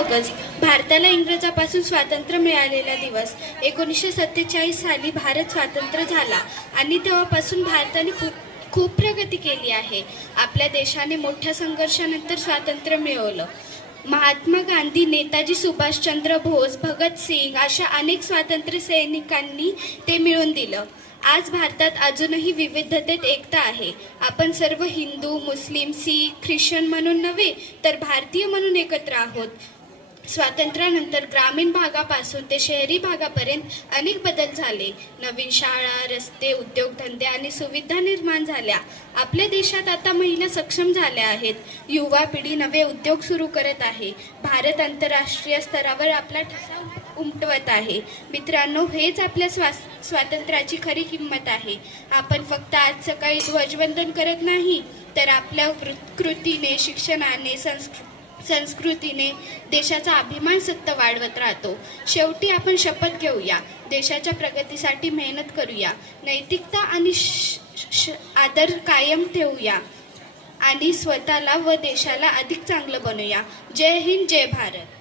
August भारताला इंग्रजांपासून स्वातंत्र्य मिळालेला दिवस. 1947 साली भारत स्वतंत्र झाला आणि तेव्हापासून भारताने खूप प्रगती केली आहे. आपल्या देशाने मोठ्या संघर्षानंतर स्वातंत्र्य मिळवलं. महात्मा गांधी, नेताजी सुभाषचंद्र बोस, भगत सिंग अशा अनेक स्वातंत्र्य सैनिकांनी ते मिळवून दिलं. आज भारतात अजूनही विविधतेत एकता आहे. आपण सर्व हिंदू, मुस्लिम, शीख, ख्रिश्चन म्हणून नव्हे तर भारतीय म्हणून एकत्र आहोत. स्वातंत्र्यानंतर ग्रामीण भागापासून ते शहरी भागापर्यंत अनेक बदल झाले. नवीन शाळा, रस्ते, उद्योगधंदे आणि सुविधा निर्माण झाल्या. आपल्या देशात आता महिला सक्षम झाल्या आहेत. युवा पिढी नवे उद्योग सुरू करत आहे. भारत आंतरराष्ट्रीय स्तरावर आपला ठसा उमटवत आहे. मित्रांनो, हेच आपल्या स्वातंत्र्याची खरी किंमत आहे. आपण फक्त आज सकाळी ध्वजवंदन करत नाही तर आपल्या कृतीने, शिक्षणाने, संस्कृतीने देशाचा अभिमान सतत वाढवत राहतो. शेवटी आपण शपथ घेऊया, देशाच्या प्रगतीसाठी मेहनत करूया, नैतिकता आणि आदर कायम ठेवूया आणि स्वतःला व देशाला अधिक चांगलं बनवूया. जय हिंद, जय भारत.